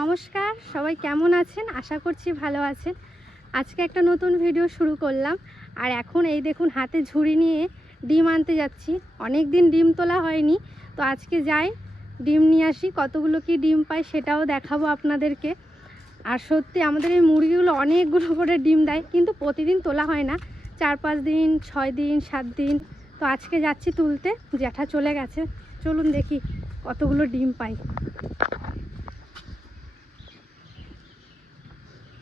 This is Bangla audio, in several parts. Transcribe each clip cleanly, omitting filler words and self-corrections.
নমস্কার, সবাই কেমন আছেন? আশা করছি ভালো আছেন। আজকে একটা নতুন ভিডিও শুরু করলাম। আর এখন এই দেখুন হাতে ঝুড়ি নিয়ে ডিম আনতে যাচ্ছি। অনেক দিন ডিম তোলা হয়নি, তো আজকে যাই ডিম নিয়ে আসি। কতগুলো কি ডিম পাই সেটাও দেখাবো আপনাদেরকে। আর সত্যি আমাদের এই মুরগিগুলো অনেকগুলো করে ডিম দেয়, কিন্তু প্রতিদিন তোলা হয় না, 4-5 দিন, 6 দিন, 7 দিন। তো আজকে যাচ্ছি তুলতে, জ্যাঠা চলে গেছে। চলুন দেখি কতগুলো ডিম পাই।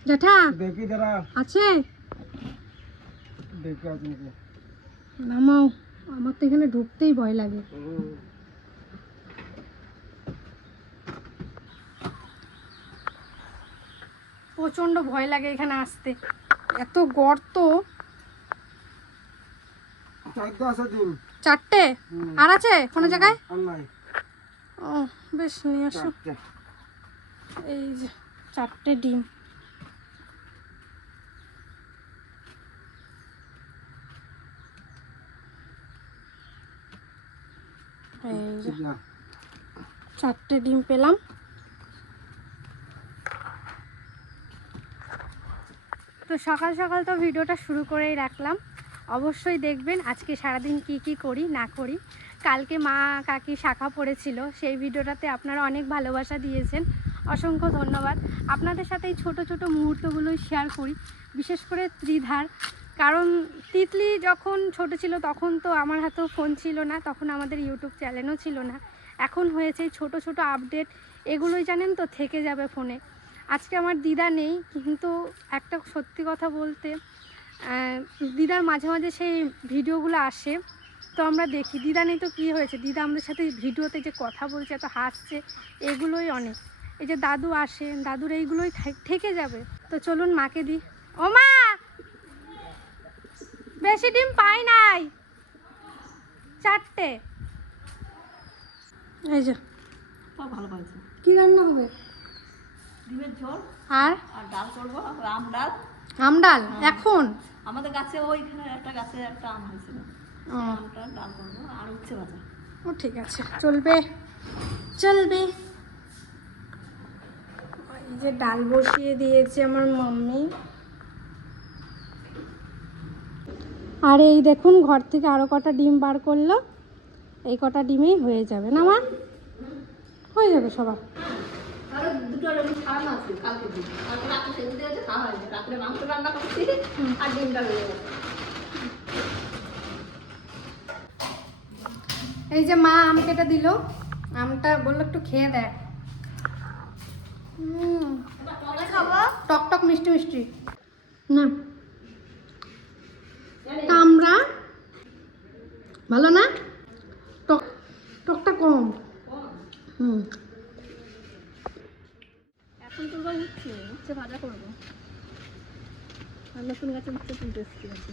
জ্যাঠা দেখি দাঁড়া আছে, দেখি আছে নাকি। নামাও, আমার তো এখানে ঢুকতেই ভয় লাগে। প্রচন্ড ভয় লাগে এখানে আসতে, এত গর্ত। চারটে আছে ডিম। 4টে আর আছে কোনো জায়গায়? আর নাই। ও বেশ, নিয়ে আসো। এই যে 4টে ডিম। এই যে 4টে ডিম পেলাম। তো সকাল সকাল তো ভিডিওটা শুরু করেই রাখলাম। অবশ্যই দেখবেন আজকে সারাদিন কি কি করি না করি। কালকে মা কাকি শাখা পড়েছিল, সেই ভিডিওটাতে আপনারা অনেক ভালোবাসা দিয়েছেন, অসংখ্য ধন্যবাদ। আপনাদের সাথে এই ছোটো ছোটো মুহূর্তগুলোই শেয়ার করি, বিশেষ করে ত্রিধার। কারণ তিতলি যখন ছোট ছিল তখন তো আমার হাতেও ফোন ছিল না, তখন আমাদের ইউটিউব চ্যানেলও ছিল না। এখন হয়েছে ছোট ছোট আপডেট, এগুলোই জানেন তো থেকে যাবে ফোনে। আজকে আমার দিদা নেই, কিন্তু একটা সত্যি কথা বলতে, দিদার মাঝে মাঝে সেই ভিডিওগুলো আসে, তো আমরা দেখি। দিদা নেই তো কী হয়েছে, দিদা আমাদের সাথে ভিডিওতে যে কথা বলছে, এত হাসছে, এগুলোই অনেক। এই যে দাদু আসে, দাদুর এইগুলোই থেকে যাবে। তো চলুন মাকে দিই। ও মা, বেশি ডিম পাই নাই, 4টে। এই যে ভালো পাইছে। কি রান্না হবে? ডিমের ঝোল আর আর ডাল করবো, আম ডাল। আম ডাল এখন? আমাদের গাছে ওইখানে একটা গাছে একটা আম হয়েছিল, আমটা ডাল করবো আর উচ্ছে ভাজা। ও ঠিক আছে, চলবে চলবে। এই যে ডাল বসিয়ে দিয়েছে আমার মাম্মি। আর এই দেখুন ঘর থেকে আরো কটা ডিম বার করলো, এই কটা ডিমেই হয়ে যাবে না মা? হয়ে যাবে সবার। আর দুটো ছাড়ানো আছে কালকে দিন, কালকে রাত্রে সেদ্ধ দিয়েছে, খাওয়া হয়েছে। রাত্রে মাংস রান্না করছি আর ডিমটা হয়ে গেছে। এই যে মা আম কেটে দিল, আমটা বললো একটু খেয়ে দেখ। টক টক মিষ্টি মিষ্টি না, কামড়া ভালো না, টক টকটা কম। এখন তুলবো উচ্ছে, উচ্ছে ভাজা করবো। আর নতুন গাছে উচ্ছে তুলতে এসছি আর কি।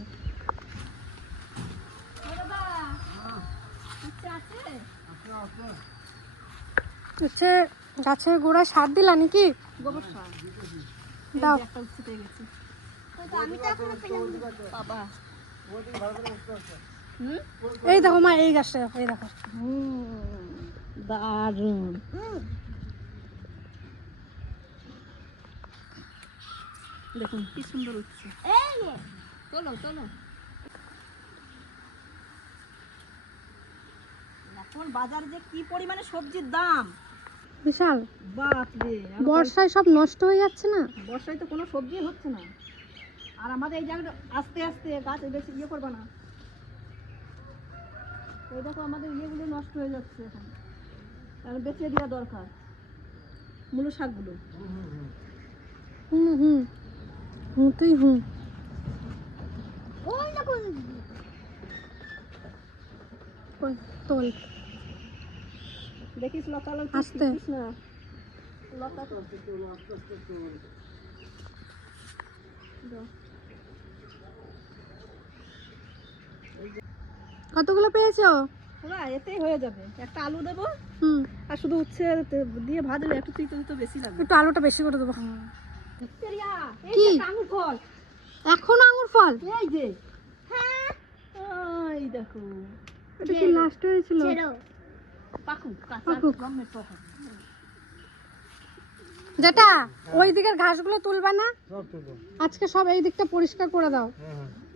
হচ্ছে গাছের গোড়ায় সার দিলা নাকি? গোবর সার দাও। একটা উচ্ছে পেয়ে গেছি। বাবা এই দেখো মা, এই গাছটা এই দেখো। দারুণ। দেখুন কি সুন্দর উচ্ছে। চলো চলো। এখন বাজারে যে কি পরিমাণে সবজির দাম, বিশাল। বাপরে। বর্ষায় সব নষ্ট হয়ে যাচ্ছে না, বর্ষায় তো কোনো সবজি হচ্ছে না। আর আমাদের এই জায়গাটা আস্তে আস্তে গাছ বেশি ইয়ে করবে না। এই দেখো আমাদের ইয়েগুলো নষ্ট হয়ে যাচ্ছে এখন, তাহলে বেঁচে দেওয়া দরকার মূল শাকগুলো। হুম হুম হুম, তুই হুম। তোল দেখিস লতা আস্তে। না লতা তো কতগুলো পেয়েছো? না, এতেই হয়ে যাবে। একটা আলু দেবো আর শুধু উচ্ছে দিয়ে ভাজলে একটু তিতো বেশি লাগবে। একটু আলুটা বেশি করে দেবো। কি আঙুর ফল, এখন আঙুর ফল? এই যে হ্যাঁ, এই দেখো এটা কি নষ্ট হয়েছিল? পাকু কাঁচা পাকুক। গমের টক। যেটা ওই দিকের ঘাসগুলো তুলবা না, সব তুলবো। আজকে সব এই দিকটা পরিষ্কার করে দাও।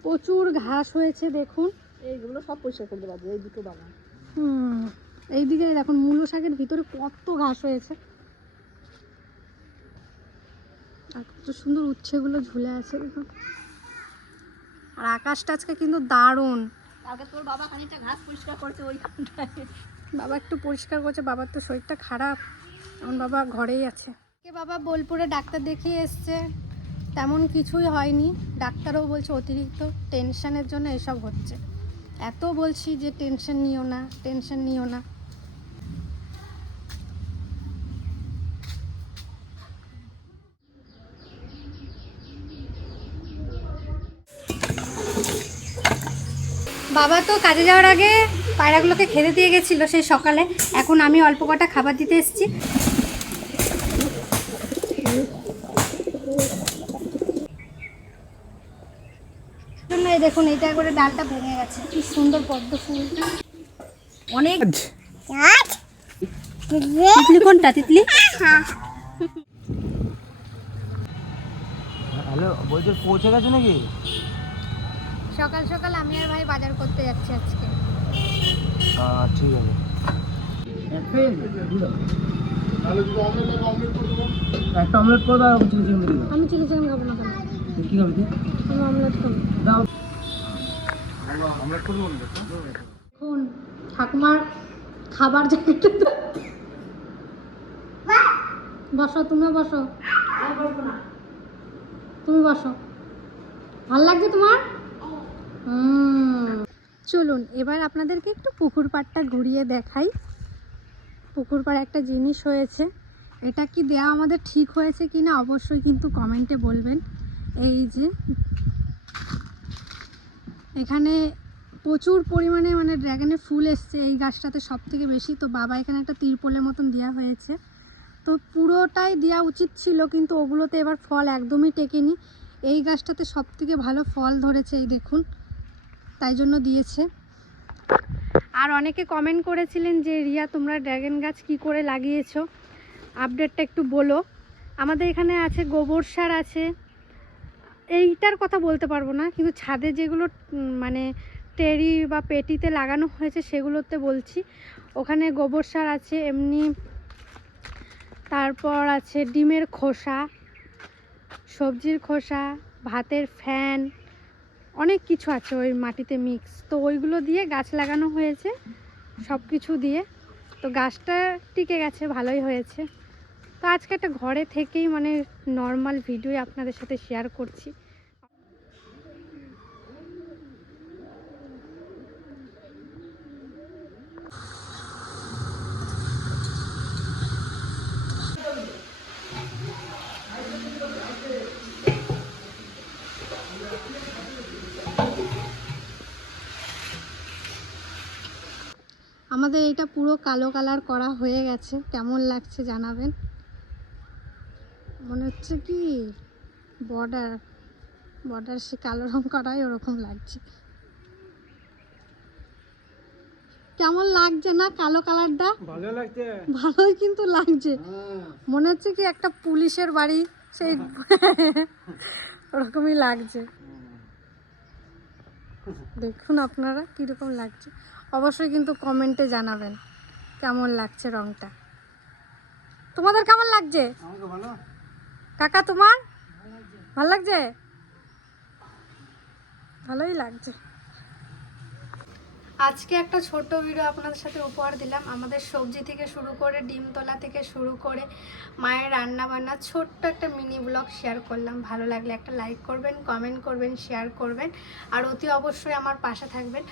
প্রচুর ঘাস হয়েছে দেখুন। এইগুলো সব পরিষ্কার করতে পারবে, এই দুটো বাগান। এইদিকে দেখুন মূলো শাকের ভিতরে কত ঘাস হয়েছে, আর কত সুন্দর উচ্ছেগুলো ঝুলে আছে দেখুন। আর আকাশটা আজকে কিন্তু দারুণ। কালকে তোর বাবা খানিকটা ঘাস পরিষ্কার করছে ওইখানটায়। বাবা একটু পরিষ্কার করছে, বাবার তো শরীরটা খারাপ, এখন বাবা ঘরেই আছে। বাবা বোলপুরে ডাক্তার দেখিয়ে এসছে, তেমন কিছুই হয়নি। ডাক্তারও বলছে অতিরিক্ত টেনশনের জন্য এসব হচ্ছে। এত বলছি যে টেনশন নিও না, টেনশন নিও না। বাবা তো কাজে যাওয়ার আগে পায়রাগুলোকে খেতে দিয়ে গেছিলো সেই সকালে, এখন আমি অল্প কটা খাবার দিতে এসেছি। এই দেখুন এইটা একবারে ডালটা ভেঙে গেছে, কি সুন্দর পদ্ম ফুলটা। অনেক তিতলি, কোনটা তিতলি? হ্যালো, বলছি পৌঁছে গেছে নাকি? সকাল সকাল আমি আর ভাই বাজার করতে যাচ্ছি আজকে। ঠিক আছে। একটা অমলেট করে দাও, চিলি চিকেন দিয়ে দাও। আমি চিলি চিকেন খাবো না, কেন? কি খাবি তুই? আমি অমলেট খাবো। দাও অমলেট করে দাও। এখন ঠাকুমার খাবার জায়গাটা তো বসো, তুমিও বসো, তুমি বসো। ভাল লাগছে তোমার? চলুন এবার আপনাদেরকে একটু পুকুর পাড়টা ঘুরিয়ে দেখাই। পুকুর পাড়ে একটা জিনিস হয়েছে, এটা কি দেয়া আমাদের ঠিক হয়েছে কি না অবশ্যই কিন্তু কমেন্টে বলবেন। এই যে এখানে প্রচুর পরিমাণে মানে ড্রাগনের ফুল এসছে এই গাছটাতে সব থেকে বেশি। তো বাবা এখানে একটা তিরপলের মতন দেওয়া হয়েছে, তো পুরোটাই দেওয়া উচিত ছিল, কিন্তু ওগুলোতে এবার ফল একদমই টেকেনি। এই গাছটাতে সব থেকে ভালো ফল ধরেছে, এই দেখুন, তাই জন্য দিয়েছে। আর অনেকে কমেন্ট করেছিলেন যে রিয়া তোমরা ড্রাগন গাছ কি করে লাগিয়েছো, আপডেটটা একটু বলো। আমাদের এখানে আছে গোবর সার আছে, এইটার কথা বলতে পারবো না, কিন্তু ছাদে যেগুলো মানে টেরি বা পেটিতে লাগানো হয়েছে সেগুলোতে বলছি। ওখানে গোবর সার আছে এমনি, তারপর আছে ডিমের খোসা, সবজির খোসা, ভাতের ফ্যান, অনেক কিছু আছে ওই মাটিতে মিক্স। তো ওইগুলো দিয়ে গাছ লাগানো হয়েছে, সব কিছু দিয়ে। তো গাছটা টিকে গেছে, ভালোই হয়েছে। তো আজকে একটা ঘরে থেকেই মানে নর্মাল ভিডিও আপনাদের সাথে শেয়ার করছি। আমাদের এটা পুরো কালো কালার করা হয়ে গেছে, কেমন লাগছে জানাবেন। মনে হচ্ছে কি বর্ডার সে কালো রং করাই ওরকম লাগছে। কেমন লাগছে না কালো কালারটা? ভালো লাগছে, ভালোই কিন্তু লাগছে, মনে হচ্ছে কি একটা পুলিশের বাড়ি সেই ওরকমই লাগছে। দেখুন আপনারা কীরকম লাগছে, অবশ্যই কিন্তু কমেন্টে জানাবেন কেমন লাগছে রংটা। তোমাদের কেমন লাগছে কাকা? তোমার ভালো লাগছে? ভালোই লাগছে। আজকে একটা ছোট ভিডিও আপনাদের সাথে উপহার দিলাম। আমাদের সবজি থেকে শুরু করে ডিম তোলা থেকে শুরু করে মায়ের রান্না বান্না ছোট্ট একটা মিনি ব্লগ শেয়ার করলাম। ভালো লাগলে একটা লাইক করবেন, কমেন্ট করবেন, শেয়ার করবেন, আর অতি অবশ্যই আমার পাশে থাকবেন।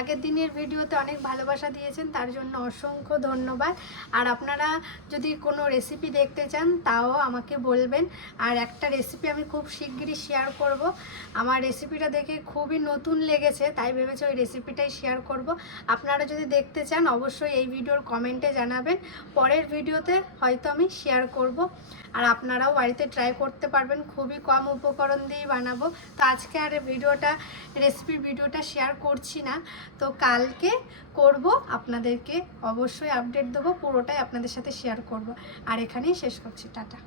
আগের দিনের ভিডিওতে অনেক ভালোবাসা দিয়েছেন, তার জন্য অসংখ্য ধন্যবাদ। আর আপনারা যদি কোনো রেসিপি দেখতে চান তাও আমাকে বলবেন। আর একটা রেসিপি আমি খুব শিগগিরই শেয়ার করব। আমার রেসিপিটা দেখে খুবই নতুন লেগেছে, তাই ভেবেছি ওই রেসিপিটাই শেয়ার করব। আপনারা যদি দেখতে চান অবশ্যই এই ভিডিওর কমেন্টে জানাবেন, পরের ভিডিওতে হয়তো আমি শেয়ার করব। আর আপনারাও বাড়িতে ট্রাই করতে পারবেন, খুবই কম উপকরণ দিয়েই বানাবো। তো আজকে আর রেসিপির ভিডিওটা শেয়ার করছি না, তো কালকে করব, আপনাদেরকে অবশ্যই আপডেট দেবো, পুরোটাই আপনাদের সাথে শেয়ার করব। আর এখানেই শেষ করছি, টাটা।